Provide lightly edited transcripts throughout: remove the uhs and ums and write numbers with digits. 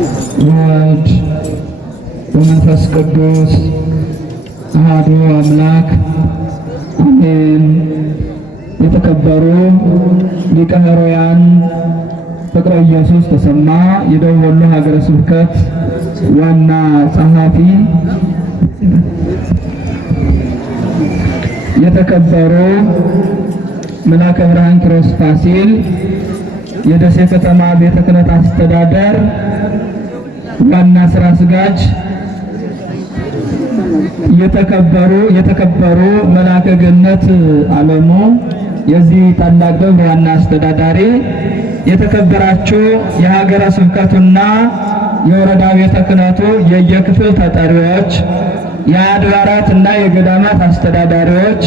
ወልድ ወመንፈስ ቅዱስ አሐዱ አምላክ አሜን። የተከበሩ ሊቀ ኅሩያን ፍቅረ ኢየሱስ ተሰማ የደቡብ ወሎ ሀገረ ስብከት ዋና ጸሐፊ፣ የተከበሩ መልአከ ብርሃን ኪሮስ ፋሲል የደሴ ከተማ ቤተ ክህነት አስተዳደር ዋና ስራ አስኪያጅ፣ የተከበሩ መልአከ ገነት አለሙ የዚህ ታላቅ ደብር ዋና አስተዳዳሪ፣ የተከበራችሁ የሀገረ ስብከቱና የወረዳ ቤተ ክህነቱ የየክፍል ተጠሪዎች፣ የአድባራትና የገዳማት አስተዳዳሪዎች፣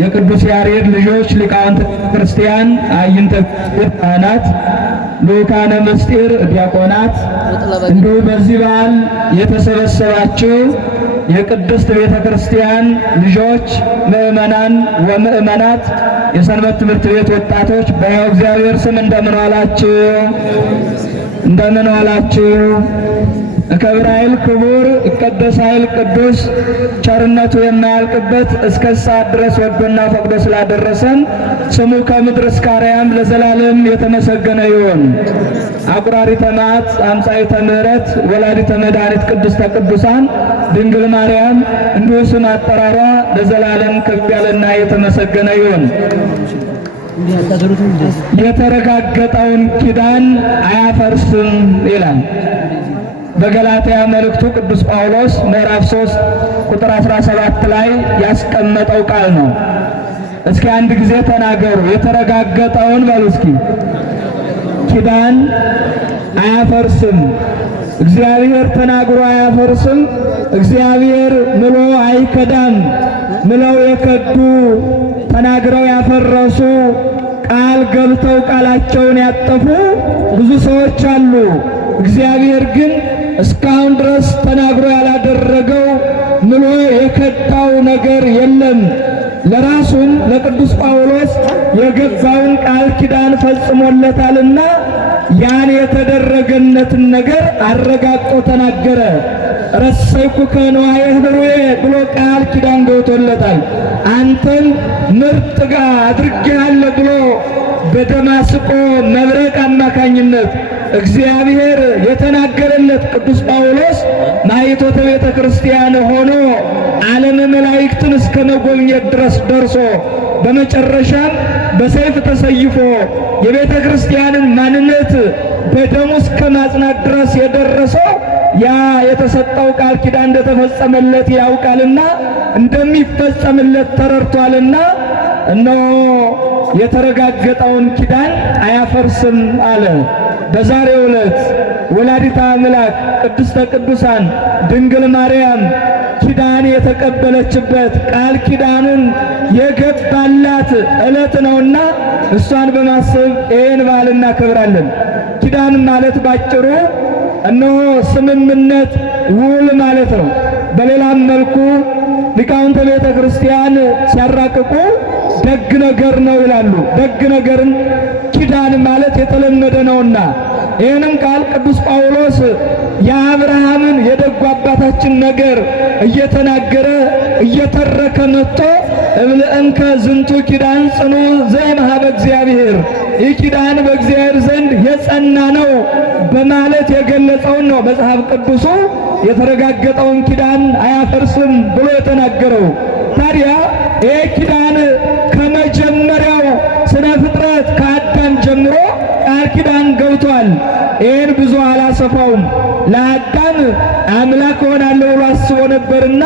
የቅዱስ ያሬድ ልጆች ሊቃውንተ ክርስቲያን፣ አይንተ ካህናት፣ ልኡካነ ምስጢር ዲያቆናት፣ እንዲሁም በዚህ በዓል የተሰበሰባችሁ የቅድስት ቤተ ክርስቲያን ልጆች፣ ምእመናን ወምእመናት፣ የሰንበት ትምህርት ቤት ወጣቶች በሕያው እግዚአብሔር ስም እንደምን ዋላችሁ? እንደምን ዋላችሁ? እከብር ኃይል ክቡር ይቀደስ ኃይል ቅዱስ ቸርነቱ የማያልቅበት እስከ ሰዓት ድረስ ወዶና ፈቅዶ ስላደረሰን ስሙ ከምድር እስከ አርያም ለዘላለም የተመሰገነ ይሁን። አቁራሪተ መዓት አምሳይተ ምሕረት ወላዲተ መድኃኒት ቅድስተ ቅዱሳን ድንግል ማርያም እንዲሁ ስም አጠራሯ ለዘላለም ከፍ ያለና የተመሰገነ ይሁን። የተረጋገጠውን ኪዳን አያፈርስም ይላል በገላትያ መልእክቱ ቅዱስ ጳውሎስ ምዕራፍ 3 ቁጥር 17 ላይ ያስቀመጠው ቃል ነው። እስኪ አንድ ጊዜ ተናገሩ። የተረጋገጠውን በሉ እስኪ። ኪዳን አያፈርስም። እግዚአብሔር ተናግሮ አያፈርስም። እግዚአብሔር ምሎ አይከዳም። ምለው የከዱ ተናግረው ያፈረሱ ቃል ገብተው ቃላቸውን ያጠፉ ብዙ ሰዎች አሉ። እግዚአብሔር ግን እስካሁን ድረስ ተናግሮ ያላደረገው ምሎ የከዳው ነገር የለም። ለራሱም ለቅዱስ ጳውሎስ የገባውን ቃል ኪዳን ፈጽሞለታልና ያን የተደረገለትን ነገር አረጋግጦ ተናገረ። ረሰይኩከ ንዋየ ኅሩየ ብሎ ቃል ኪዳን ገብቶለታል። አንተን ምርጥ ዕቃ አድርጌሃለሁ ብሎ በደማስቆ መብረቅ አማካኝነት እግዚአብሔር የተናገረለት ቅዱስ ጳውሎስ ማኅቶተ ቤተ ክርስቲያን ሆኖ ዓለመ መላእክትን እስከ መጎብኘት ድረስ ደርሶ በመጨረሻም በሰይፍ ተሰይፎ የቤተ ክርስቲያንን ማንነት በደሙ እስከ ማጽናት ድረስ የደረሰው ያ የተሰጠው ቃል ኪዳን እንደተፈጸመለት ያውቃልና እንደሚፈጸምለት ተረድቷልና እነሆ የተረጋገጠውን ኪዳን አያፈርስም አለ። በዛሬው ዕለት ወላዲተ አምላክ ቅድስተ ቅዱሳን ድንግል ማርያም ኪዳን የተቀበለችበት ቃል ኪዳኑን የገባላት ዕለት ነውና እሷን በማሰብ ይህን በዓል እናከብራለን። ኪዳን ማለት ባጭሩ እነሆ ስምምነት፣ ውል ማለት ነው። በሌላም መልኩ ሊቃውንተ ቤተ ክርስቲያን ሲያራቅቁ ደግ ነገር ነው ይላሉ። ደግ ነገርን ኪዳን ማለት የተለመደ ነውና ይህንም ቃል ቅዱስ ጳውሎስ የአብርሃምን የደጉ አባታችን ነገር እየተናገረ እየተረከ መጥቶ እምልእንከ ዝንቱ ኪዳን ጽኑ ዘእምኀበ እግዚአብሔር፣ ይህ ኪዳን በእግዚአብሔር ዘንድ የጸና ነው በማለት የገለጸውን ነው መጽሐፍ ቅዱሱ የተረጋገጠውን ኪዳን አያፈርስም ብሎ የተናገረው። ታዲያ ይህ ኪዳን ከመጀመሪያው ስነ ፍጥረት ከአዳም ጀምሮ ቃል ኪዳን ገብቷል። ይህን ብዙ አላሰፋውም። ለአዳም አምላክ እሆናለሁ ብሎ አስቦ ነበርና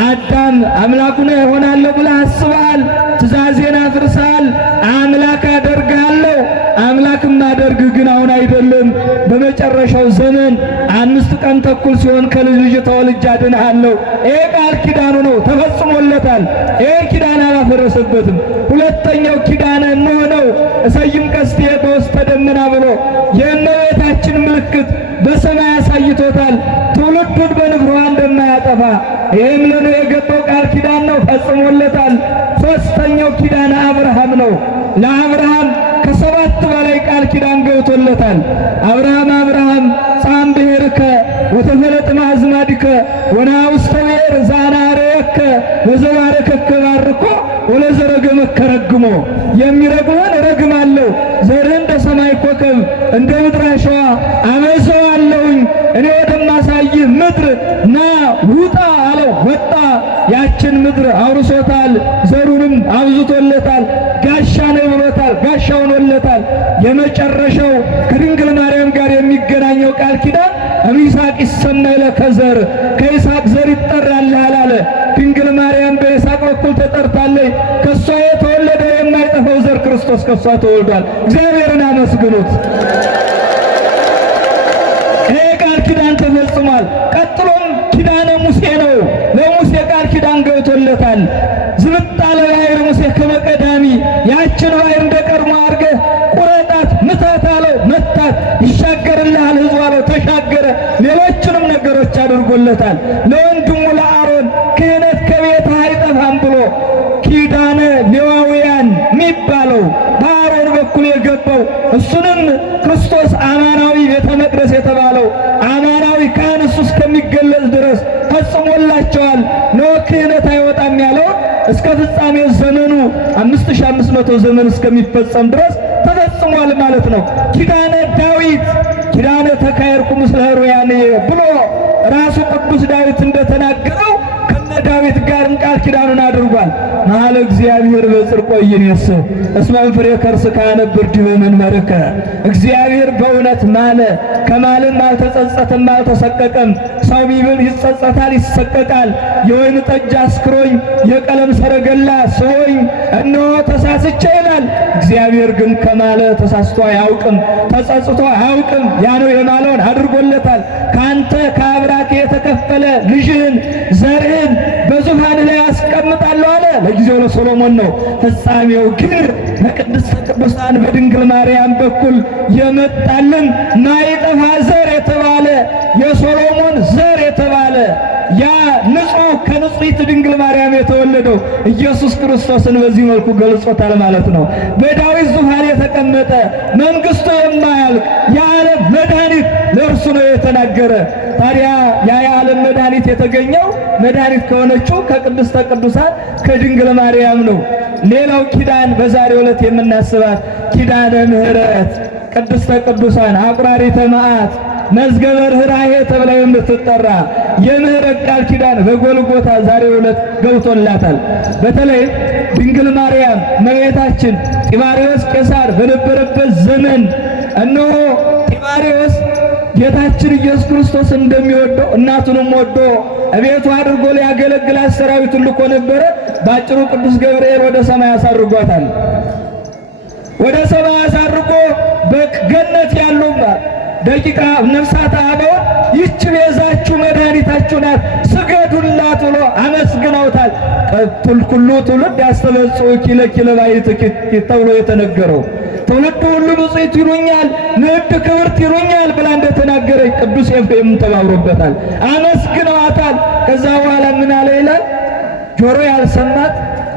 አዳም አምላኩን እሆናለሁ ብለህ አስበሃል፣ ትእዛዜን አፍርሰሃል፣ አምላክ አደርግሃለሁ። አምላክም አደርግህ ግን አሁን አይደለም፣ በመጨረሻው ዘመን 5 ቀን ተኩል ሲሆን ከልጅ ልጅ ተወልጄ አድንሃለሁ። ይህ ቃል ኪዳኑ ነው፣ ተፈጽሞለታል። ይህ ኪዳን አላፈረሰበትም። ሁለተኛው ኪዳን እነሆ ነው። እሰይም ቀስቴ በውስተ ደመና ብሎ የእመቤታችን ምልክት በሰማይ አሳይቶታል፣ ትውልዱን በንፍሯ እንደማያጠፋ። ይህም ለኖ የገባው ቃል ኪዳን ነው፣ ፈጽሞለታል። ሦስተኛው ኪዳን አብርሃም ነው። ለአብርሃም ከ7 በላይ ቃል ኪዳን ገብቶለታል። አብርሃም ጻም ወዘባረከከ ባርኮ ወለዘረገመከ ረግሞ የሚረግመን እረግማለሁ፣ ዘርህን እንደ ሰማይ ኮከብ እንደ ምድር አሸዋ አበዛዋለሁኝ። እኔ ወደማሳይህ ምድር ና ውጣ አለው። ወጣ። ያችን ምድር አውርሶታል፣ ዘሩንም አብዝቶለታል፣ ጋሻ ነው ብሎታል፣ ጋሻውን ወለታል። የመጨረሻው ከድንግል ማርያም ጋር የሚገናኘው ቃል ኪዳን እምይስሐቅ ይሰመይ ለከ ዘር፣ ከይስሐቅ ዘር ይጠራልሃል አለ። ድንግል ማርያም በይስሐቅ በኩል ተጠርታለች። ከሷ የተወለደ የማይጠፋው ዘር ክርስቶስ ከሷ ተወልዷል። እግዚአብሔርን አመስግኑት። ይሄ ቃል ኪዳን ተፈጽሟል። ቀጥሎም ኪዳነ ሙሴ ነው። ለሙሴ ቃል ኪዳን ገብቶለታል። ዝብጣለ ባሕር ሙሴ ከመቀዳሚ፣ ያችን ባሕር እንደ ቀድሞ አድርገህ ቁረጣት፣ ምታት አለው። መታት። ይሻገርልሃል ሕዝቡ አለው። ተሻገረ። ሌሎችንም ነገሮች አድርጎለታል። ለወንድሙ ለአሮን ክህነት ከቤትህ አይጠፋም ብሎ ኪዳነ ሌዋውያን የሚባለው በአሮን በኩል የገባው እሱንም ክርስቶስ አማናዊ ቤተ መቅደስ የተባለው አማናዊ ካህን እሱ እስከሚገለጽ ድረስ ፈጽሞላቸዋል። ነው ክህነት አይወጣም ያለው እስከ ፍጻሜ ዘመኑ 5500 ዘመን እስከሚፈጸም ድረስ ተፈጽሟል ማለት ነው። ኪዳነ ዳዊት ኪዳነ ተካሄድኩ ምስለ ሕሩያን ብሎ ራሱ ቅዱስ ዳዊት እንደተናገረው ከነ ዳዊት ጋር ቃል ኪዳኑን አድርጓል። መሐለ እግዚአብሔር በጽድቆ ይኔስህ እስመ ፍሬ ከርስከ ያነብር ዲበ መንበርከ። እግዚአብሔር በእውነት ማለ፣ ከማለም አልተጸጸተም አልተሰቀቀም። ሰው ቢብል ይጸጸታል ይሰቀቃል። የወይን ጠጅ አስክሮኝ የቀለም ሰረገላ ስቦኝ እነሆ ተሳስቼ ይላል። እግዚአብሔር ግን ከማለ ተሳስቶ አያውቅም፣ ተጸጽቶ አያውቅም። ያ ነው የማለውን አድርጎለታል። ካንተ ከአብራክ የተከፈለ ልጅህን ዘርህን በዙፋን ላይ አስቀምጣለሁ አለ። ለጊዜው ለሶሎሞን ነው። ፍጻሜው ግን ለቅድስተ ቅዱሳን በድንግል ማርያም በኩል የመጣልን ማይጠፋ ዘር የተባለ የሶሎሞን ዘር የተባለ ያ ንጹሕ ከንጽሕት ድንግል ማርያም የተወለደው ኢየሱስ ክርስቶስን በዚህ መልኩ ገልጾታል ማለት ነው። በዳዊት ዙፋን የተቀመጠ መንግሥቱ የማያልቅ የዓለም መድኃኒት ለእርሱ ነው የተናገረ። ታዲያ ያ የዓለም መድኃኒት የተገኘው መድኃኒት ከሆነችው ከቅድስተ ቅዱሳን ከድንግል ማርያም ነው። ሌላው ኪዳን በዛሬው ዕለት የምናስባት ኪዳነ ምሕረት ቅድስተ ቅዱሳን አቁራሪተ መዓት መዝገበ ርኅራኄ ተብላ የምትጠራ የምሕረት ቃል ኪዳን በጎልጎታ ዛሬው ዕለት ገብቶላታል። በተለይ ድንግል ማርያም እመቤታችን ጢባርዮስ ቄሳር በነበረበት ዘመን እነሆ ጢባርዮስ ጌታችን ኢየሱስ ክርስቶስ እንደሚወደው እናቱንም ወዶ እቤቱ አድርጎ ሊያገለግላት ሰራዊቱን ልኮ ነበረ። ባጭሩ ቅዱስ ገብርኤል ወደ ሰማይ አሳርጓታል። ወደ ሰማይ አሳርጎ በገነት ያሉ ደቂቃ ነፍሳት አበው ይህች ቤዛችሁ መድኃኒታችሁ ናት ስገዱላት ብሎ አመስግነውታል። ኩሉ ትውልድ ያስተበጽሑኪ ለኪ ለባሕቲኪ ተብሎ የተነገረው ትውልድ ሁሉ ብፅዕት ይሉኛል፣ ንዕድ ክብርት ይሉኛል ብላ እንደተናገረች ቅዱስ ኤፍሬም ተባብሮበታል። አመስግነዋታል። ከዛ በኋላ ምን አለ ይላል? ጆሮ ያልሰማት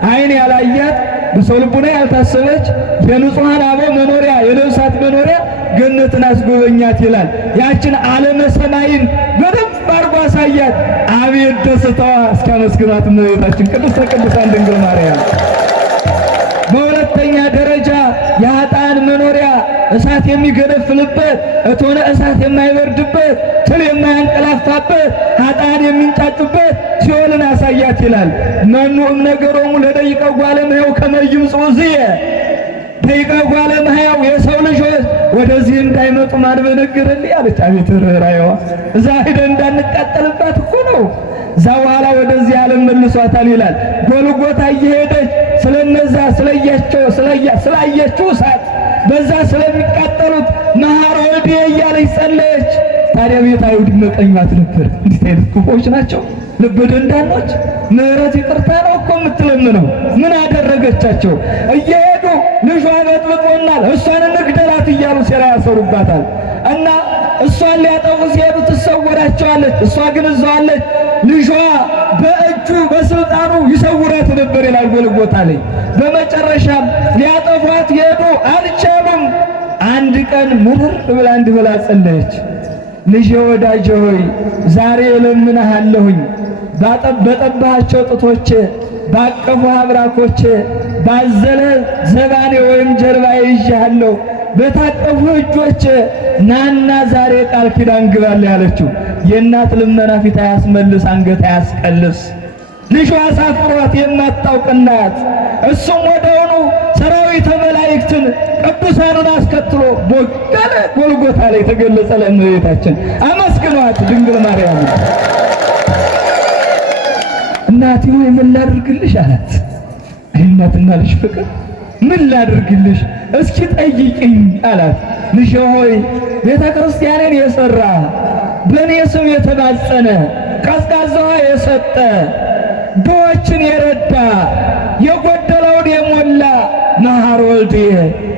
ዓይን ያላያት በሰው ልቡና ያልታሰበች የንጹሐን አበው መኖሪያ የነፍሳት መኖሪያ ገነትን አስጎበኛት ይላል። ያችን ዓለመ ሰማይን በደንብ አድርጎ አሳያት። አቤት ደስታዋ! እስኪ አመስግኗት እመቤታችን ቅድስተ ቅዱሳን ድንግል ማርያም። በሁለተኛ ደረጃ የኃጥአን መኖሪያ እሳት የሚገነፍልበት እቶነ እሳት የማይበርድበት ትል የማያንቀላፋበት ኃጥአን የሚንጫጩበት ሲኦልን አሳያት ይላል። መኑ እምነገሮሙ ለደቂቀ ጓለ እመሕያው ከመ ይምጽኡ ዝየ። ደቂቀ ጓለ እመሕያው የሰው ልጆች ወደዚህ እንዳይመጡ ማን በነገረልኝ አለች። አቤት ርኅራኄዋ! እዛ ሄደን እንዳንቃጠልባት እኮ ነው። እዛ በኋላ ወደዚህ ዓለም መልሷታል ይላል። ጎልጎታ እየሄደች ስለነዛ ስላየችው እሳት በዛ ስለሚቃጠሉት መሐረ ወልድየ እያለች ጸለየች። ታዲያ ቤት አይሁድ መቀኟት ነበር። እንዴት አይነት ክፉዎች ናቸው! ልበ ደንዳኖች። ምሕረት ይቅርታ ነው እኮ የምትለምነው። ምን አደረገቻቸው? እየሄዱ ልጇ በጥብጦናል እሷን እንግደላት እያሉ ሴራ ያሰሩባታል። እና እሷን ሊያጠፉ ሲሄዱ ትሰውራቸዋለች። እሷ ግን እዛዋለች። ልጇ በእጁ በስልጣኑ ይሰውራት ነበር ይላል ጎልጎታ ላይ። በመጨረሻም ሊያጠፏት ሄዱ፣ አልቻሉም። አንድ ቀን ምርር ብላ እንዲህ ብላ ጸለየች። ልጄ ወዳጄ ሆይ ዛሬ እለምንሃለሁኝ በጠባቸው ጡቶቼ ባቀፉ አብራኮቼ ባዘለ ዘባኔ ወይም ጀርባ ይዣለሁ በታቀፉ እጆቼ ናና ዛሬ ቃል ኪዳን ግባል ያለችው የእናት ልመና ፊት አያስመልስ አንገት አያስቀልስ ልጇ አሳፍሯት የማታውቅ እናት እሱም ወደሆኑ ሰራዊተ መላእክትን ቅዱሳኑን አስከትሎ ቦጋለ ጎልጎታ ላይ ተገለጸ ለእመቤታችን። አመስግኗት ድንግል ማርያም። እናቴ ሆይ ምን ላድርግልሽ አላት። እናትና ልጅ ፍቅር ምን ላድርግልሽ እስኪ ጠይቅኝ አላት። ልጅ ሆይ ቤተ ክርስቲያንን የሰራ በእኔ ስም የተማጸነ ቀዝቃዛ ውሃ የሰጠ ድሆችን የረዳ የጎደለውን የሞላ መሐር ወልድየ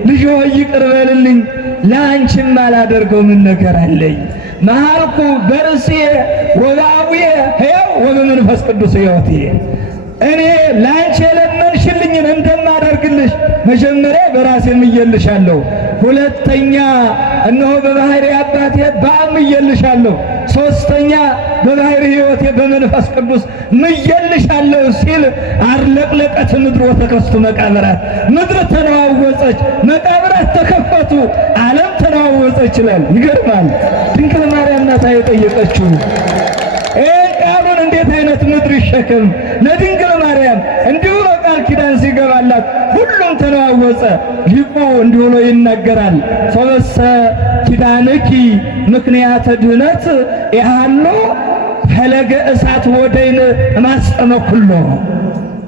ልጅ ሆይ ይቅር በልልኝ ለአንቺም አላደርገው ምን ነገር አለኝ። መሐልኩ በርእስየ ወበአቡየ ሕያው ወበመንፈስ ቅዱስ ሕይወትየ እኔ ለአንቺ የለመንሽልኝን እንደማደርግልሽ መጀመሪያ በራሴ ምዬልሻለሁ፣ ሁለተኛ እነሆ በባህሪ አባቴ በአብ ምዬልሻለሁ፣ ሶስተኛ በባህሪ ሕይወቴ በመንፈስ ቅዱስ ምዬልሻለሁ ሲል አርለቅለቀት ምድር ወተከስቱ መቃብራት ምድር ተነዋወጸች፣ መቃብራት ተከፈቱ፣ ዓለም ተነዋወጸች ይላል። ይገርማል። ድንግል ማርያም ናት የጠየቀችው። ቃሉን እንዴት አይነት ምድር ይሸከም ለድንግል ማርያም እንዲሁ ነው ቃል ኪዳን ሲገባላት ሁሉም ተነዋወጸ። ሊቁ እንዲሁ ብሎ ይናገራል። ሶበሰ ኪዳንኪ ምክንያተ ድኅነት ያሃሎ ፈለገ እሳት ወደይን ማስጠመ ኩሎ።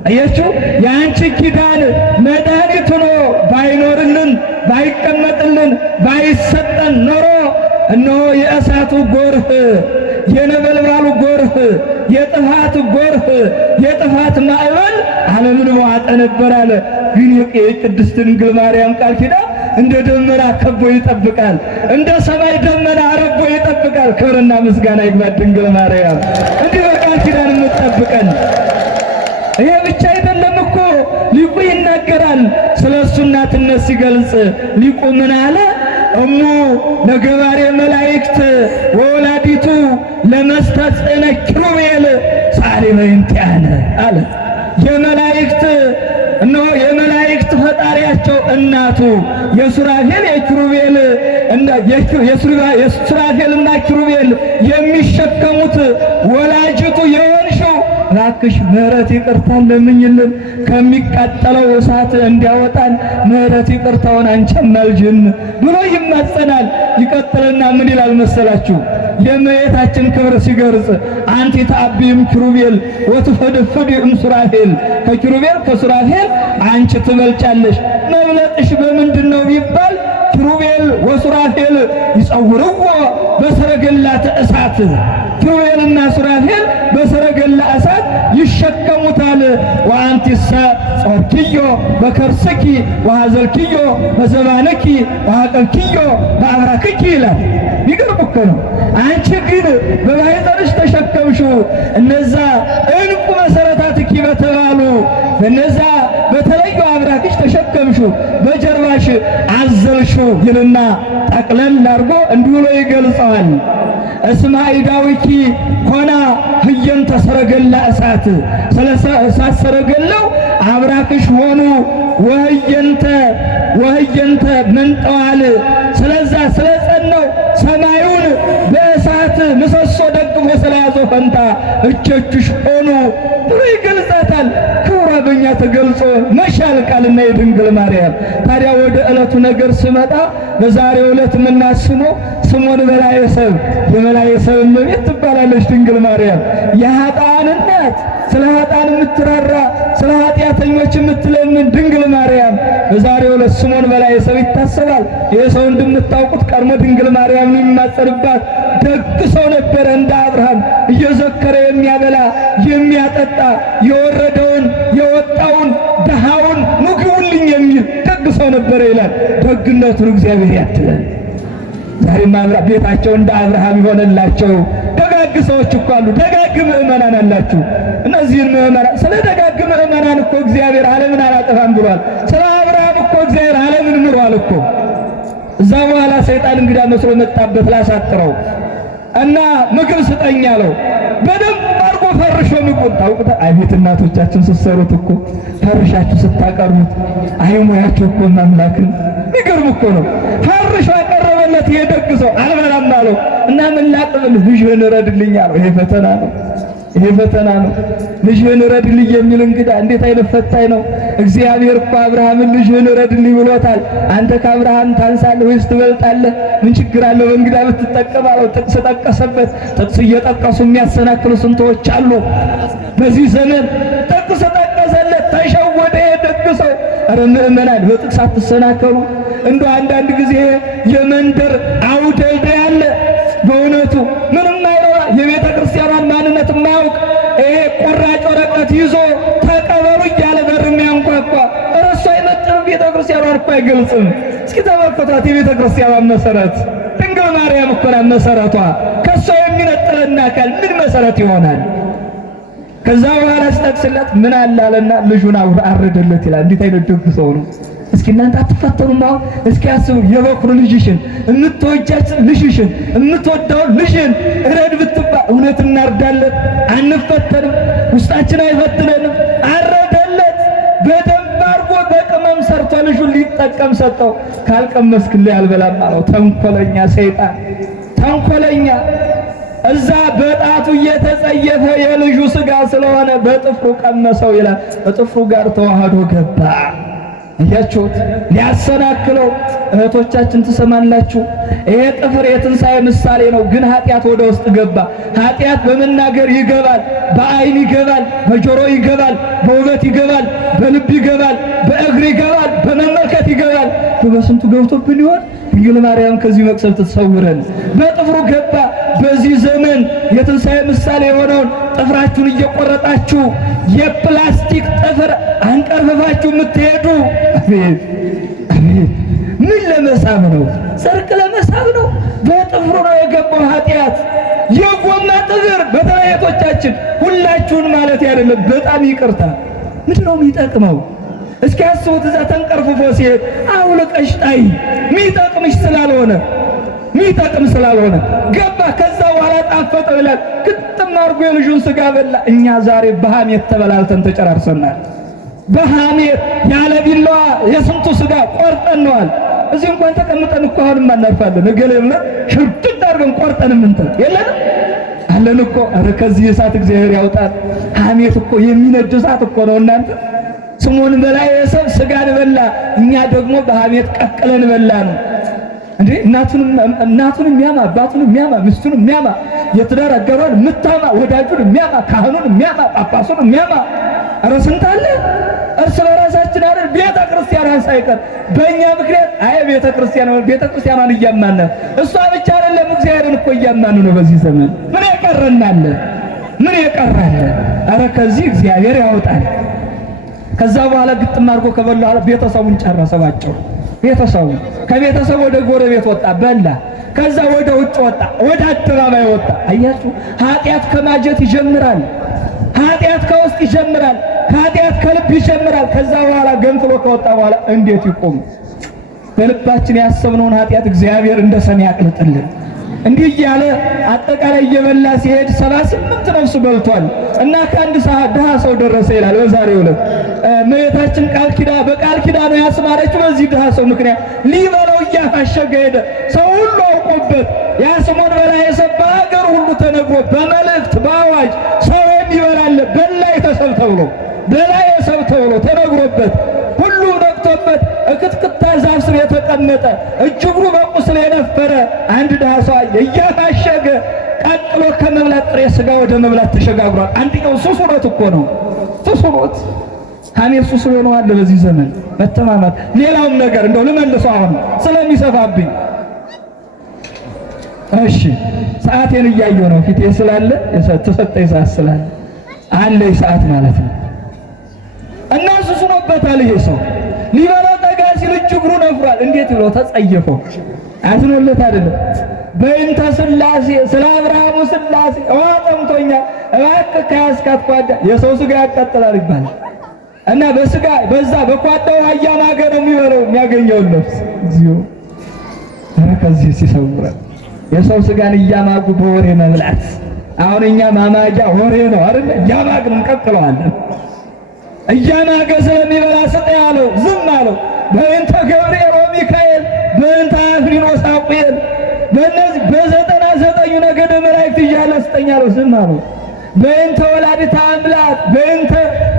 አያችሁ የአንቺ ኪዳን መድኃኒት ሆኖ ባይኖርልን ባይቀመጥልን ባይሰጠን ኖሮ እነሆ የእሳቱ ጎርፍ የነበልባሉ ጎርፍ የጥፋት ጎርፍ የጥፋት ማዕበል ዓለምን ዋጠ ነበር አለ። ግን የቅድስት ድንግል ማርያም ቃል ኪዳን እንደ ደመና ከቦ ይጠብቃል፣ እንደ ሰማይ ደመና አረቦ ይጠብቃል። ክብርና ምስጋና ይግባት ድንግል ማርያም እንዲህ በቃል ኪዳን የምትጠብቀን። ይሄ ብቻ አይደለም እኮ ሊቁ ይናገራል። ስለ እሱ እናትነት ሲገልጽ ሊቁ ምን አለ? እሙ ለገባሬ መላእክት ወወላዲቱ ለመስተጽእነ ኪሩቤል ጻሪ በእንቲአነ አለ። የመላእክት እነሆ የመላእክት ፈጣሪያቸው እናቱ የሱራፌል የኪሩቤል የሱራፌልና ኪሩቤል የሚሸከሙት ወላጅቱ የሆንሽው እባክሽ ምሕረት ይቅርታን ለምኝልን፣ ከሚቃጠለው እሳት እንዲያወጣን ምሕረት ይቅርታውን አንቺም አልጅን ብሎ ይማጸናል። ይቀጥልና ምን ይላል መሰላችሁ? የእመቤታችን ክብር ሲገልጽ አንቲ ተአቢም ኪሩቤል ወትፈድፍድ እምሱራፌል፣ ከኪሩቤል ከሱራፌል አንቺ ትበልጫለሽ። መብለጥሽ በምንድን ነው ቢባል ኪሩቤል ወሱራፌል ይጸውርዎ በሰረገላተ እሳት፣ ኪሩቤልና ሱራፌል በሰረገላ እሳት ይሸከሙታል። ወአንቲሰ ጾርኪዮ በከርስኪ ወሐዘልኪዮ በዘባንኪ ወሐቀልኪዮ በአብራክኪ ይላል። ይገርም እኮ ነው። አንቺ ግን በማኅፀንሽ ተሸከምሽው እነዛ እንቁ መሰረታትኪ በተባሉ በነዛ በተለዩ አብራክሽ ተሸከምሽው፣ በጀርባሽ አዘልሽው ይልና ጠቅለል አድርጎ እንዲህ ብሎ ይገልጸዋል። እስመ አይዳዊኪ ኮና ህየንተ ሰረገላ እሳት፣ ስለ እሳት ሰረገላው አብራክሽ ሆኑ። ወህየንተ መንጠዋል፣ ስለዛ ስለጸናው ሰማዩን በእሳት ምሰሶ ደግፎ ስለያዘው ፈንታ እጆችሽ ሆኑ ብሎ ይገልጻታል። ክብሯ በእኛ ተገልጾ መሻል ቃልና የድንግል ማርያም። ታዲያ ወደ ዕለቱ ነገር ስመጣ በዛሬው ዕለት የምናስበው ስሞን በላዔሰብ የበላዔሰብ እመቤት ትባላለች ድንግል ማርያም። የኃጥአን እናት፣ ስለ ኃጥአን የምትራራ ስለ ኃጢአተኞች የምትለምን ድንግል ማርያም በዛሬው ዕለት ስሞን በላዔሰብ ይታሰባል። ይህ ሰው እንደምታውቁት ቀድሞ ድንግል ማርያምን የሚማጸንባት ደግ ሰው ነበረ። እንደ አብርሃም እየዘከረ የሚያበላ የሚያጠጣ የወረደውን የወጣውን ድሃውን ምግቡልኝ የሚል ደግ ሰው ነበረ ይላል። ደግነቱን እግዚአብሔር ያትለን። ዛሬም ቤታቸው እንደ አብርሃም ይሆንላቸው ደጋግ ሰዎች እኮ አሉ። ደጋግ ምእመናን አላችሁ። እነዚህን ምእመናን ስለ ደጋግ ምእመናን እኮ እግዚአብሔር ዓለምን አላጠፋም ብሏል። ስለ አብርሃም እኮ እግዚአብሔር ዓለምን ምሯል እኮ። እዛ በኋላ ሰይጣን እንግዳ መስሎ መጣበት ላሳጥረው እና ምግብ ስጠኝ አለው። በደንብ አድርጎ ፈርሾ ምግቡን ታውቁታ። አቤት እናቶቻችን ስትሰሩት እኮ ፈርሻችሁ ስታቀርቡት አይሞያችሁ እኮ አምላክን ይገርም እኮ ነው። ፈርሾ ያቀረበለት የደግ ሰው አልበላም አለው እና ምን ላቅብል ልጅህን ረድልኝ አለው። ይሄ ፈተና ነው። ይሄ ፈተና ነው። ልጅህን ረድልኝ የሚል እንግዳ እንዴት አይነት ፈታኝ ነው! እግዚአብሔር እኮ አብርሃምን ልጅህን ረድልኝ ብሎታል። አንተ ከአብርሃም ታንሳለህ ወይስ ትበልጣለህ? ምን ችግር አለው በእንግዳ ብትጠቀም አለው። ጥቅስ ጠቀሰበት። ጥቅስ እየጠቀሱ የሚያሰናክሉ ስንቶች አሉ በዚህ ዘመን። ጥቅስ ጠቀሰለት፣ ተሸወደ የደግ ሰው። ኧረ ምዕመናን በጥቅስ አትሰናከሉ። እንደው አንዳንድ ጊዜ የመንደር አውደልዳይ አለ በእውነቱ ምንም አይረባ የቤተ ክርስቲያኗን ማንነት የማያውቅ ይሄ ቁራጭ ወረቀት ይዞ ተቀበሉ እያለ በር የሚያንኳኳ እረሱ አይመጥንም። ቤተ ክርስቲያኗን እኮ አይገልጽም። እስኪ ተመልከቷት የቤተ ክርስቲያኗን መሰረት ድንግል ማርያም እኮ ናት መሰረቷ። ከሷ የሚነጥለን አካል ምን መሰረት ይሆናል? ከዛ በኋላ ስጠቅስለት ምን አላለና ልጁን አረደለት ይላል። እንዴት አይነት ደግ ሰው ነው! እስኪ እናንተ አትፈተኑም? አሁን እስኪ አስቡ። የበኩር ልጅሽን የምትወጃችን ልጅሽን የምትወዳውን ልጅን እረድ ብትባል እውነት እናርዳለን? አንፈተንም? ውስጣችን አይፈትነንም? አረደለት። በደንብ አድርጎ በቅመም ሰርቶ ልጁን ሊጠቀም ሰጠው። ካልቀመስክልኝ አልበላም አለው። ተንኮለኛ ሰይጣን፣ ተንኮለኛ። እዛ በጣቱ እየተጸየፈ የልጁ ስጋ ስለሆነ በጥፍሩ ቀመሰው ይላል። በጥፍሩ ጋር ተዋህዶ ገባ። እያችሁት ሊያሰናክለው። እህቶቻችን ትሰማላችሁ? ይሄ ጥፍር የትንሣኤ ምሳሌ ነው። ግን ኃጢአት ወደ ውስጥ ገባ። ኃጢአት በመናገር ይገባል፣ በአይን ይገባል፣ በጆሮ ይገባል፣ በውበት ይገባል፣ በልብ ይገባል፣ በእግር ይገባል፣ በመመልከት ይገባል። በስንቱ ገብቶብን ይሆን? ድንግል ማርያም ከዚህ መቅሰፍት ትሰውረን። በጥፍሩ ገባ። በዚህ ዘመን የትንሣኤ ምሳሌ የሆነውን ጥፍራችሁን እየቆረጣችሁ የፕላስቲክ ጥፍር አንቀርፍፋችሁ የምትሄዱ አቤት አቤት! ምን ለመሳብ ነው? ሰርቅ ለመሳብ ነው። በጥፍሩ ነው የገባው ኃጢአት። የጎማ ጥፍር በተለያቶቻችን ሁላችሁን ማለት አይደለም። በጣም ይቅርታ። ምንድን ነው የሚጠቅመው? እስኪ አስቡት። እዛ ተንቀርፍፎ ሲሄድ አውልቀሽ ጣይ። ሚጠቅምሽ ስላልሆነ ሚጠቅም ስላልሆነ ገባ። ከዛ በኋላ ጣፈጠው ይላል። ግጥም አድርጎ የልጁን ስጋ በላ። እኛ ዛሬ በሐሜት ተበላልተን ተጨራርሰናል። በሐሜት ያለ ቢላዋ የስንቱ ስጋ ቆርጠነዋል። እዚህ እንኳን ተቀምጠን እኮ አሁንም እናርፋለን። እገሌም ሽርጥጥ አድርገን ቆርጠን ምንትን የለንም አለን እኮ። ኧረ ከዚህ እሳት እግዚአብሔር ያውጣል። ሐሜት እኮ የሚነድ እሳት እኮ ነው እናንተ። ስሙን በላይ የሰብ ስጋን በላ። እኛ ደግሞ በሐሜት ቀቅለን በላ ነው እንዴ! እናቱን የሚያማ አባቱን የሚያማ ሚስቱን የሚያማ የትዳር አጋሯን የምታማ ወዳጁን የሚያማ ካህኑን የሚያማ ጳጳሱን የሚያማ ኧረ ስንት አለ። እርስ በራሳችን አይደል ቤተ ክርስቲያኗን ሳይቀር በእኛ ምክንያት አይ ቤተ ክርስቲያኗን እያማን ነው። እሷ ብቻ አይደለም እግዚአብሔርን እኮ እያማን ነው። በዚህ ዘመን ምን ያቀረናል? ምን ያቀራል? ኧረ ከዚህ እግዚአብሔር ያወጣል። ከዛ በኋላ ግጥም አድርጎ ከበላ ቤተሰቡን ጨረሰባቸው። ቤተሰቡ ከቤተሰብ ወደ ጎረቤት ወጣ በላ። ከዛ ወደ ውጭ ወጣ፣ ወደ አደባባይ ወጣ። አያችሁ፣ ኃጢአት ከማጀት ይጀምራል። ኃጢአት ከውስጥ ይጀምራል። ኃጢአት ከልብ ይጀምራል። ከዛ በኋላ ገንፍሎ ከወጣ በኋላ እንዴት ይቆም? በልባችን ያሰብነውን ኃጢአት እግዚአብሔር እንደ ሰም ያቅልጥልን። እንዲህ እያለ አጠቃላይ እየበላ ሲሄድ 78 ነፍስ በልቷል እና ከአንድ ድሃ ሰው ደረሰ ይላል። በዛሬው ዕለት እመቤታችን በቃል ኪዳኑ ያስማረችው በዚህ ድሃ ሰው ምክንያት ሊበላው እያፋሸገ ሄደ። ሰው ሁሉ አውቆበት ያ ስሙን በላይ የሰባ ሀገር ሁሉ ተነግሮ በመልእክት በአዋጅ ሰው የሚበላለ በላይ ተሰብ ተብሎ ተነግሮበት ሁሉ ነቅቶበት እክትክታ ዛፍ ስር የተቀመጠ እጅግሩ በቁስል የነፈረ አንድ ድሃ ሰው እያፋሸገ ቀጥሎ ከመብላት ጥሬ ስጋ ወደ መብላት ተሸጋግሯል። አንደኛው ሱስ ሆኖት እኮ ነው። ሱስ ሆኖት ሐሜት ሱስ ሆኗል በዚህ ዘመን መተማማት። ሌላውም ነገር እንደው ልመልሰው አሁን ስለሚሰፋብኝ። እሺ ሰዓቴን እያየሁ ነው ፊቴ ስላለ ተሰጠኝ ሰዓት ስላለ አለኝ ሰዓት ማለት ነው። እና ሱስ ሆኖበታል ይሄ ሰው ሊበላ ጠጋ ሲል እጅግሩ ነፍሯል። እንዴት ብሎ ተጸየፈው? አዝኖለት አይደለም። በእንተ ሥላሴ ስለ አብርሃሙ ሥላሴ ጠምቶኛል፣ እባክህ ከያዝካት ኳዳ የሰው ስጋ ያቃጥላል ይባላል እና በስጋ በዛ በኳዳው አያማገ ነው የሚበለው የሚያገኘውን ነፍስ እግዚኦ። ኧረ ከዚህ ሲሰውረን የሰው ስጋን እያማጉ በወሬ መብላት አሁን እኛ ማማጃ ወሬ ነው አይደል? እያማግን እንቀጥለዋለን። እያማገ ስለሚበላ ስጥ ያለው ዝም አለው። በእንተ ገብርኤል ወሚካኤል በእንተ አፍኒኖስ አቁኤል በእነዚህ በ99 ነገደ መላእክት እያለ ስጠኝ አለው። ዝም አለው። በእንተ ወላዲተ አምላክ በእንተ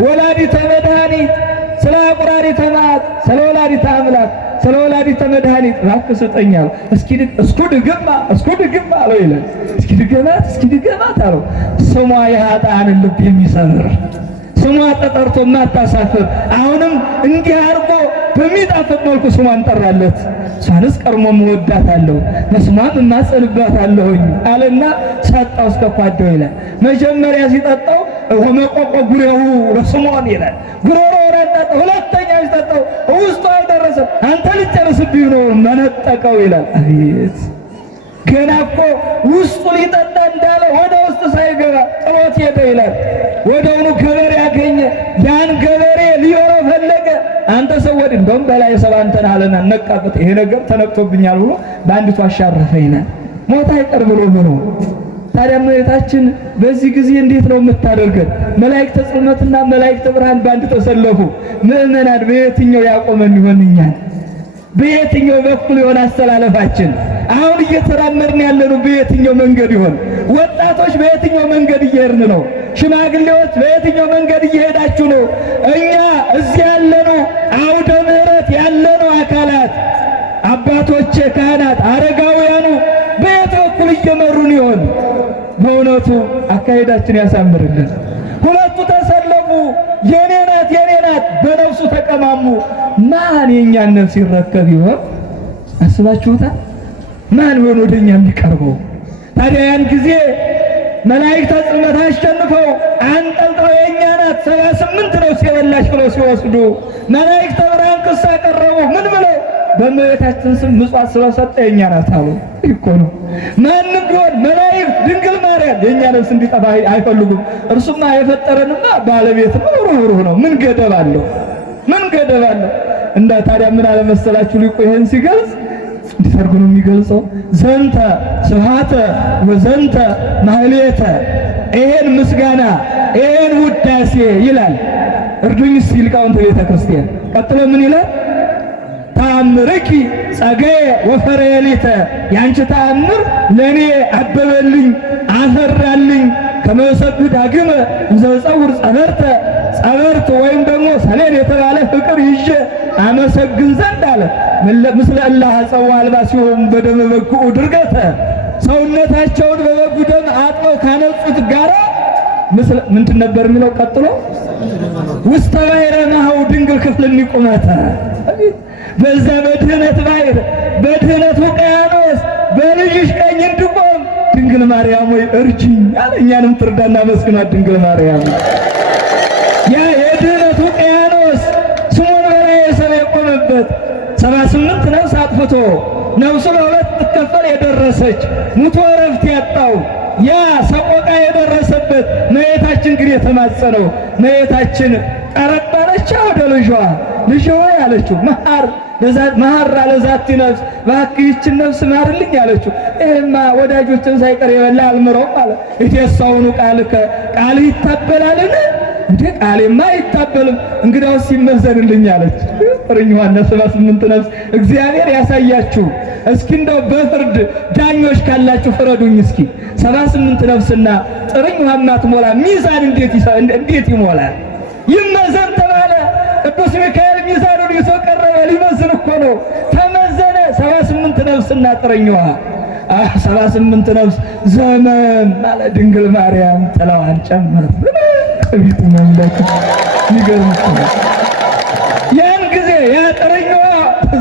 ወላዲተ መድኃኒት ስለ አቁራሪተ መዓት ስለ ወላዲተ አምላክ ስለ ወላዲተ መድኃኒት እባክህ ስጠኝ አለው። እስኪ ድግማ አለው ይላል። እስኪ ድገማት አለው። ስሟ የኃጥአንን ልብ የሚሰብር ስሟ ተጠርቶ የማታሳፍር አሁንም እንዲህ አድርጎ በሚጣፍጥ መልኩ ስሟን ጠራለት። እሷንስ ቀድሞ እወዳታለሁ በስሟም እማጸንባታለሁኝ አለና ሰጠው እስከ ኳዳው ይላል። መጀመሪያ ሲጠጣው ወመቆቆ ጉሬሁ ለስምዖን ይላል። ጉሮሮ ወረጠ። ሁለተኛ ሲጠጣው ውስጡ አልደረሰም። አንተ ልጨርስብኝ ነው መነጠቀው ይላል። አቤት ገና እኮ ውስጡ ሊጠጣ እንዳለ ወደ ውስጥ ሳይገባ ጥሎት ሄደ ይላል። ወደውኑ ገበሬ ያገኘ። ያን ገበሬ ሊወረው ፈለገ። አንተ ሰው ወድ እንደውም በላይ ሰባንተን አለና ነቃበት። ይሄ ነገር ተነቅቶብኛል ብሎ በአንዲቱ አሻረፈ ይላል። ሞት አይቀር ብሎ ምን ሆነ ታዲያ? እመቤታችን በዚህ ጊዜ እንዴት ነው የምታደርገን? መላእክተ ጽልመትና መላእክተ ብርሃን በአንድ ተሰለፉ። ምእመናን በየትኛው ያቆመን ይሆን? እኛን በየትኛው በኩል ይሆን አስተላለፋችን? አሁን እየተራመድን ያለነው በየትኛው መንገድ ይሆን? ወጣቶች በየትኛው መንገድ እየሄድን ነው? ሽማግሌዎች በየትኛው መንገድ እየሄዳችሁ ነው? እኛ እዚህ ያለነው አውደ ምሕረት ያለነው አካላት አባቶቼ፣ ካህናት፣ አረጋውያኑ በየት በኩል እየመሩን ይሆን? በእውነቱ አካሄዳችን ያሳምርልን። ሁለቱ ተሰለፉ። የኔ ናት በነፍሱ ተቀማሙ። ማን የእኛን ነፍስ ይረከብ ይሆን? አስባችሁታል? ማን ሆኖ ወደኛ የሚቀርበው? ታዲያ ያን ጊዜ መላእክተ ጽልመት አሸንፈው አንጠልጥለው የእኛ ናት 78 ነው ሲበላሽ ብለው ሲወስዱ መላእክተ ብርሃን ክስ አቀረቡ። ምን ብለው? በእመቤታችን ስም ምጽዋት ስለሰጠ የእኛ ናት አሉ። እኮ ነው ማንም ቢሆን መላእክት ድንግል ማርያም የእኛ ነፍስ እንዲጠፋ አይፈልጉም። እርሱማ የፈጠረንማ ባለቤት ነው፣ ሩህሩህ ነው። ምን ገደብ አለው? እንዳ ታዲያ ምን አለመሰላችሁ ሊቁ ይሄን ሲገልጽ እንዲሰርጉ ነው የሚገልጸው። ዘንተ ስብሐተ ወዘንተ ማህሌተ፣ ይሄን ምስጋና ይሄን ውዳሴ ይላል። እርዱኝ እስቲ ሊቃውንተ ቤተ ክርስቲያን። ቀጥሎ ምን ይላል? ተአምርኪ ጸጋዬ ወፈረየሊተ፣ ያንቺ ተአምር ለኔ አበበልኝ አፈራልኝ። ከመሰግድ ዳግመ እንዘጸውር ጸበርተ፣ ጸበርት ወይም ደግሞ ሰሌን የተባለ ፍቅር ይዤ አመሰግን ዘንድ አለ። ምስለ እላህ ጸዋ አልባሲሆሙ በደመ በግዑ ድርገተ፣ ሰውነታቸውን በበጉ ደም አጥበው ካነጹት ጋራ ምንድን ነበር የሚለው? ቀጥሎ ውስተ ባሕረ ማኀው ድንግል ክፍልኒ ቁመተ፣ በዛ በድህነት ባሕር በድህነት ውቅያኖስ በልጅሽ ቀኝ እንድቆም ድንግል ማርያም ወይ እርጅኝ አለ። እኛንም ትርዳና መስግናት ድንግል ማርያም። ያ የድህነት ውቅያኖስ ስሙን በላይ ሰብ የቆመበት 78 ነፍስ አጥፍቶ ነፍሱ ለሁለት ትከፈል የደረሰች ሙቶ እረፍት ያጣው ያ ሰቆቃ የደረሰበት እመቤታችን ግን የተማጸነው እመቤታችን ቀረባለች ወደ ልጇ ያለችው መሐር ለዛቲ ነፍስ እባክህ ይህችን ነፍስ ማርልኝ ያለችው። ይሄማ ወዳጆችን ሳይቀር የበላ አልምረውም አለ። ኢትየሳውኑ ቃልከ ቃልህ ይታበላልን? እንዴ ቃሌማ አይታበልም፣ እንግዲያውስ ይመዘንልኝ አለች። ጥርኝ ዮሐንስ 78 ነፍስ እግዚአብሔር ያሳያችሁ። እስኪ እንደው በፍርድ ዳኞች ካላችሁ ፍረዱኝ እስኪ። 78 ነፍስና ጥርኝ ዮሐንስ ሞላ ሚዛን እንዴት ይሞላል? ይመዘን ተባለ። ቅዱስ ሚካኤል ሚዛኑን ይዞ ቀረበ። ሊመዝን እኮ ነው። ተመዘነ። 78 ነፍስና ጥረኛዋ 78 ነፍስ ዘመን አለ። ድንግል ማርያም ጥላዋን ጨመር ቤት መምለክ ይገርም ነው። ያን ጊዜ ያ ጥረኛዋ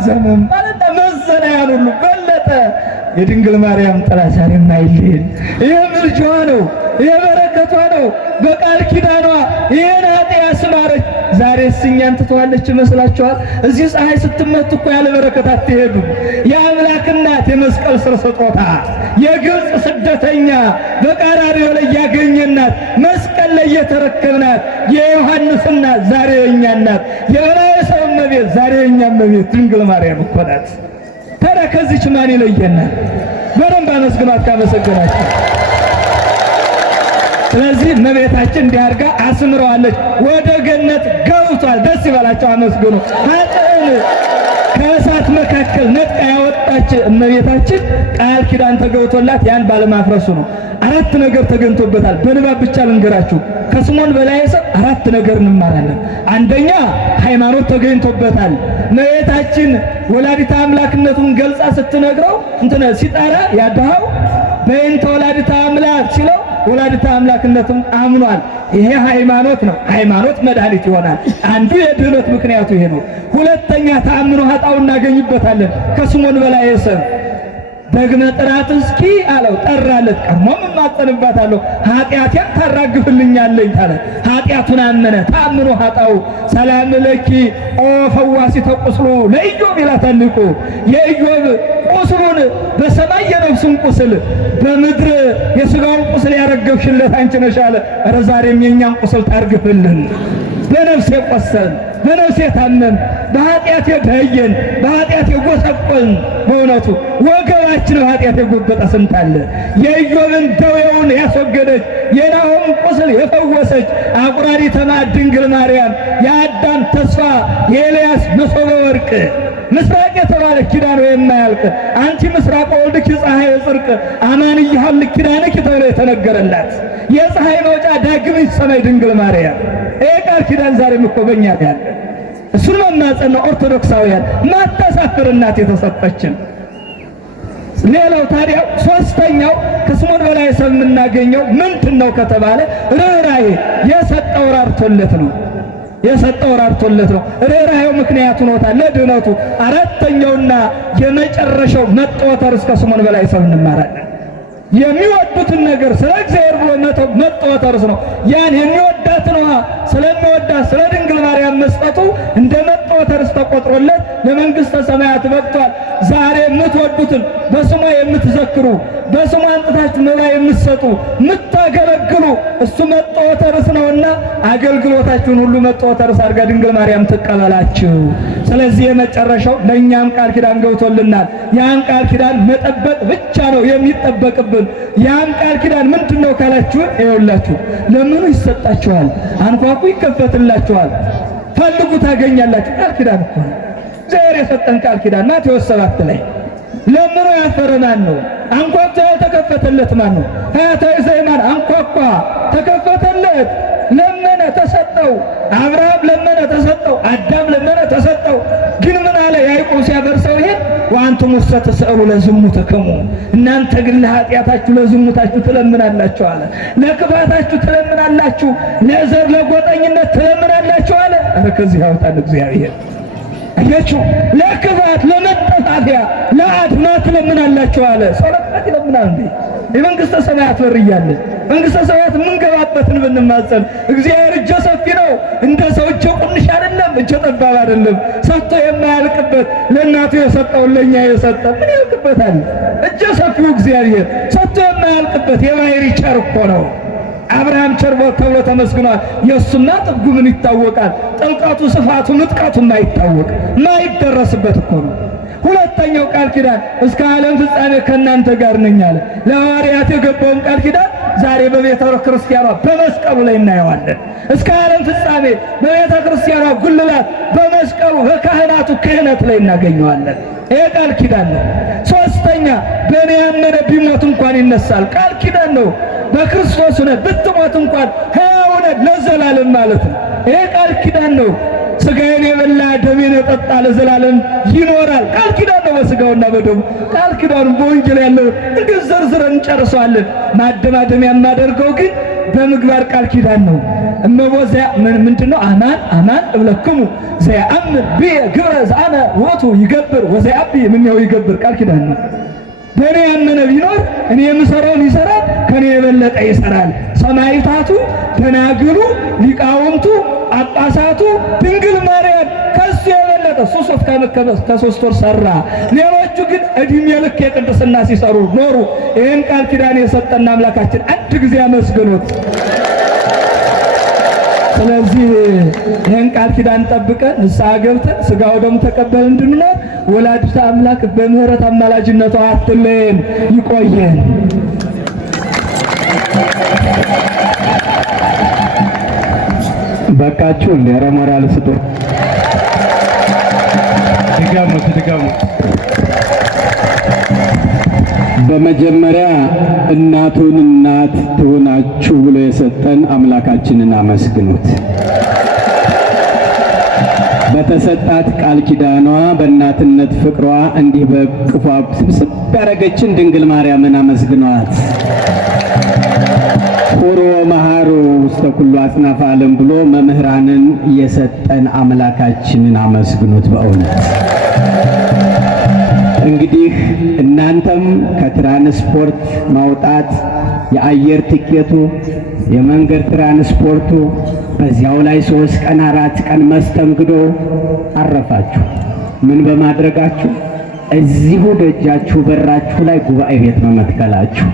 ዘመን ማለት ተመዘነ። ያን ሁሉ በለጠ። የድንግል ማርያም ጥላ ዛሬም አይለየን። ይሄ ምልጃ ነው፣ የበረከቷ ነው። በቃል ኪዳኗ ይሄን ኃጢአት ስማረች። ዛሬስ እኛን ትተዋለች ይመስላችኋል? እዚህ ፀሐይ ስትመቱ እኮ ያለ በረከት አትሄዱ። የአምላክ እናት የመስቀል ስር ስጦታ የግብፅ ስደተኛ በቀራንዮ ላይ ያገኘናት መስቀል ላይ የተረከብናት የዮሐንስ እናት ዛሬ የእኛ እናት፣ የበላይ ሰው እመቤት ዛሬ የእኛ እመቤት ድንግል ማርያም እኮ ናት። ታዲያ ከዚች ማን ይለየናል? በደንብ አመስግኗት ካመሰገናችሁ ስለዚህ እመቤታችን እንዲያርጋ አስምረዋለች። ወደ ገነት ገብቷል። ደስ ይበላቸው፣ አመስግኑ። ኃጥእን ከእሳት መካከል ነጥቃ ያወጣች እመቤታችን ቃል ኪዳን ተገብቶላት ያን ባለማፍረሱ ነው። 4 ነገር ተገኝቶበታል። በንባብ ብቻ ልንገራችሁ። ከስምዖን በላይ ሰው 4 ነገር እንማራለን። አንደኛ ሃይማኖት ተገኝቶበታል። እመቤታችን ወላዲተ አምላክነቱን ገልጻ ስትነግረው ሲጠራ ያድሃው በእንተ ወላዲተ አምላክ ሲለው ወላዲተ አምላክነቱን አምኗል። ይሄ ሃይማኖት ነው። ሃይማኖት መድኃኒት ይሆናል። አንዱ የድህነት ምክንያቱ ይሄ ነው። ሁለተኛ ተአምኖ ኃጣው እናገኝበታለን። ከስምዖን በላይ ሰው ደግመ ጥራት እስኪ አለው፣ ጠራለት። ቀድሞም እማጸንባታለሁ ኃጢአቴን ታራግፍልኛለች አለ። ኃጢአቱን አመነ። ተአምኖ ኃጣው ሰላም ለኪ ኦ ፈዋሲተ ቁስሉ ለኢዮብ ይላታልቁ። የኢዮብ ቁስሉን በሰማይ የነፍሱን ቁስል በምድር የሥጋውን ቁስል ያረገፍሽለት አንቺ ነሽ አለ። ኧረ ዛሬም የእኛን ቁስል ታርግፍልን። በነፍሴ ቆሰልን፣ በነፍሴ ታመም፣ በኃጢአት የደየን፣ በኃጢአት የጎሰቆልን። በእውነቱ ወገባችን በኃጢአት የጎበጠ ስንት አለ። የኢዮብን ደዌውን ያስወገደች የናሆም ቁስል የፈወሰች አቁራሪተ መዓት ድንግል ማርያም የአዳም ተስፋ የኤልያስ መሶበ ወርቅ ምስራቅ የተባለ ኪዳን የማያልቅ አንቺ ምስራቅ ወልድኪ ፀሐይ ጽድቅ አማን ይሁን ኪዳንኪ ተብሎ የተነገረላት የፀሐይ መውጫ ዳግሚት ሰማይ ድንግል ማርያም ቃል ኪዳን ዛሬም እኮ በእኛ ያለ እሱን መማፀን ነው። ኦርቶዶክሳውያን ማታሳፍር እናት የተሰጠችን። ሌላው ታዲያ ሶስተኛው ከስምዖን በላይ ሰው የምናገኘው ምንድን ነው ከተባለ ርኅራኄ የሰጠው ራርቶለት ነው። የሰጠው ራርቶለት ነው። ርኅራኄው ምክንያቱ ነውታል ለድኅነቱ። አራተኛውና የመጨረሻው መጠወተር እስከ ስምዖን በላይ ሰው እንማራለን። የሚወዱትን ነገር ስለ እግዚአብሔር ብሎ መጠወተርስ ነው። ያን የሚወዳትን ውሃ ስለሚወዳት ስለ ድንግል ማርያም መስጠቱ እንደ መጠወተርስ ተቆጥሮለት ለመንግሥተ ሰማያት በቅቷል። ዛሬ የምትወዱትን በስሟ የምትዘክሩ በስሟ አንጥታችሁ መባ የምትሰጡ የምታገለግሉ እሱ መጠወተርስ ነውና አገልግሎታችሁን ሁሉ መጠወተርስ አድርጋ ድንግል ማርያም ትቀበላችሁ። ስለዚህ የመጨረሻው ለእኛም ቃል ኪዳን ገብቶልናል። ያን ቃል ኪዳን መጠበቅ ብቻ ነው የሚጠበቅብን። ያን ቃል ኪዳን ምንድን ነው ካላችሁ ይኸውላችሁ፣ ለምኑ ይሰጣችኋል፣ አንኳኩ ይከፈትላችኋል፣ ፈልጉ ታገኛላችሁ። ቃል ኪዳን እኮ ነው እግዚአብሔር የሰጠን ቃል ኪዳን። ማቴዎስ 7 ላይ ለምኑ ያፈረ ማን ነው? አንኳኩቶ የተከፈተለት ማን ነው? ፈያታዊ ዘየማን አንኳኳ ተከፈተለት፣ ለመነ ተሰጠው። አብርሃም ለመነ ተሰጠው፣ አዳም ለመነ ተሰጠው። ግን ምን አለ ያዕቆብ ሲያፈርሰው ይሄን ወአንቱም ተስእሉ ለዝሙትክሙ፣ እናንተ ግን ለኃጢአታችሁ ለዝሙታችሁ ትለምናላችሁ አለ። ለክፋታችሁ ትለምናላችሁ፣ ለዘር ለጎጠኝነት ትለምናላችሁ አለ። ኧረ ከዚህ ያውጣን እግዚአብሔር። አያችሁ፣ ለክፋት ለመጠፋፊያ ለአድማ ትለምናላችሁ አለ። ሰው ለክፋት ይለምናል እንዴ? የመንግሥተ ሰማያት በር እያለ መንግሥተ ሰማያት የምንገባበትን ብንማጸን እግዚአብሔር እጀ ሰፊ ነው። እንደ ሰው እጀ ቁንሽ አይደለም፣ እጀ ጠባብ አይደለም። ሰጥቶ የማያልቅበት ለእናቱ የሰጠውን ለእኛ የሰጠ ምን ያልቅበታል? እጀ ሰፊው እግዚአብሔር ሰጥቶ የማያልቅበት የባሕርይ ቸር እኮ ነው። አብርሃም ቸር ተብሎ ተመስግኗል። የእሱና ጥጉ ምን ይታወቃል? ጥልቀቱ፣ ስፋቱ፣ ምጥቀቱ ማይታወቅ ማይደረስበት እኮ ነው። ሁለተኛው ቃል ኪዳን እስከ ዓለም ፍጻሜ ከእናንተ ጋር ነኝ አለ። ለሐዋርያት የገባውን ቃል ኪዳን ዛሬ በቤተ ክርስቲያኗ በመስቀሉ ላይ እናየዋለን። እስከ ዓለም ፍጻሜ በቤተ ክርስቲያኗ ጉልላት በመስቀሉ በካህናቱ ክህነት ላይ እናገኘዋለን። ይሄ ቃል ኪዳን ነው። ሶስተኛ በእኔ ያመነ ቢሞት እንኳን ይነሳል። ቃል ኪዳን ነው። በክርስቶስ ሆነ ብትሞት እንኳን ሕያው ነህ ለዘላለም ማለት ነው። ይሄ ቃል ኪዳን ነው። ሥጋዬን የበላ ደሜን የጠጣ ለዘላለም ይኖራል። ቃል ኪዳን ነው። በሥጋውና በደሙ ቃል ኪዳኑ በወንጌል ያለው እንዲህ ዘርዝረን እንጨርሰዋለን። ማደማደሚያ የማደርገው ግን በምግባር ቃል ኪዳን ነው። እመቦዚያ ምንድነው? አማን አማን እብለክሙ ዘየአምን ብየ ግብረ ዘአነ ውእቱ ይገብር ወዘየአብይ እምኔሁ ይገብር። ቃል ኪዳን ነው። በእኔ ያመነ ቢኖር እኔ የምሰራውን ይሰራል፣ ከኔ የበለጠ ይሰራል። ሰማዕታቱ፣ ደናግሉ፣ ሊቃውንቱ፣ ጳጳሳቱ፣ ድንግል ማርያም ከሱ የበለጠ ከ3 ወር ሰራ። ሌሎቹ ግን ዕድሜ ልክ የቅድስና ሲሰሩ ኖሩ። ይህን ቃል ኪዳን የሰጠን አምላካችን አንድ ጊዜ አመስግኖት። ስለዚህ ይህን ቃል ኪዳን ጠብቀን ንስሐ ገብተን ሥጋው ደሙ ተቀበልን እንድንኖር ወላዲተ አምላክ በምህረት አማላጅነቷ አትለየን፣ ይቆየን። በቃችሁ እንደ ሞራል ስጡ። ድጋሙ በመጀመሪያ እናቱን እናት ትሆናችሁ ብሎ የሰጠን አምላካችንን አመስግኑት። በተሰጣት ቃል ኪዳኗ በእናትነት ፍቅሯ እንዲህ በቅፏ ስብስብ ያደረገችን ድንግል ማርያምን አመስግኗት። ሁሩ መሃሩ ውስተ ኩሉ አጽናፈ ዓለም ብሎ መምህራንን የሰጠን አምላካችንን አመስግኑት። በእውነት እንግዲህ እናንተም ከትራንስፖርት ማውጣት የአየር ትኬቱ፣ የመንገድ ትራንስፖርቱ፣ በዚያው ላይ 3 ቀን 4 ቀን መስተንግዶ አረፋችሁ። ምን በማድረጋችሁ? እዚሁ ደጃችሁ በራችሁ ላይ ጉባኤ ቤት በመትከላችሁ።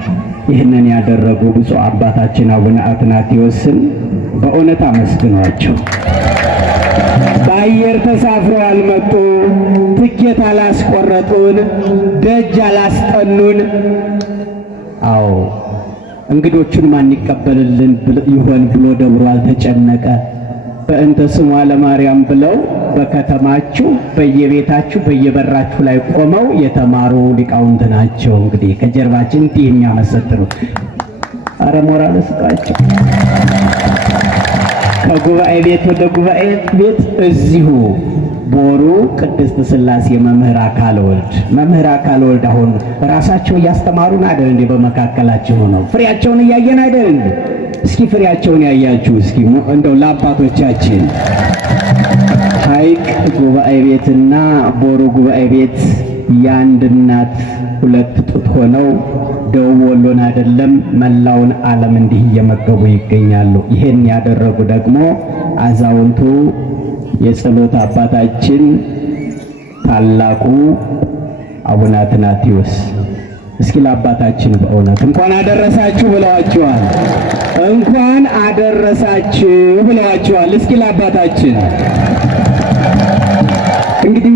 ይህንን ያደረጉ ብፁዕ አባታችን አቡነ አትናቴዎስን በእውነት አመስግኗቸው። በአየር ተሳፍሮ አልመጡ፣ ትኬት አላስቆረጡን፣ ደጅ አላስጠኑን። አዎ እንግዶቹን ማን ይቀበልልን ይሆን ብሎ ደብሮ አልተጨነቀ። በእንተ ስሟ ለማርያም ብለው በከተማችሁ በየቤታችሁ በየበራችሁ ላይ ቆመው የተማሩ ሊቃውንት ናቸው። እንግዲህ ከጀርባችን እንዲህ የሚያመሰጥሩት አረ ሞራል ስጣቸው። ከጉባኤ ቤት ወደ ጉባኤ ቤት እዚሁ ቦሩ ቅድስት ሥላሴ መምህር አካለ ወልድ አሁን ራሳቸው እያስተማሩን አይደል እንዴ? በመካከላችን ሆነው ፍሬያቸውን እያየን አይደል እንዴ? እስኪ ፍሬያቸውን ያያችሁ እስኪ እንደው ለአባቶቻችን ሐይቅ ጉባኤ ቤትና ቦሩ ጉባኤ ቤት የአንድ እናት 2 ጡት ሆነው ደቡብ ወሎን አይደለም መላውን ዓለም እንዲህ እየመገቡ ይገኛሉ። ይሄን ያደረጉ ደግሞ አዛውንቱ የጸሎት አባታችን ታላቁ አቡነ አትናቴዎስ። እስኪ ለአባታችን በእውነት እንኳን አደረሳችሁ ብለዋቸዋል። እንኳን አደረሳችሁ ብለዋቸዋል። እስኪ ለአባታችን እንግዲህ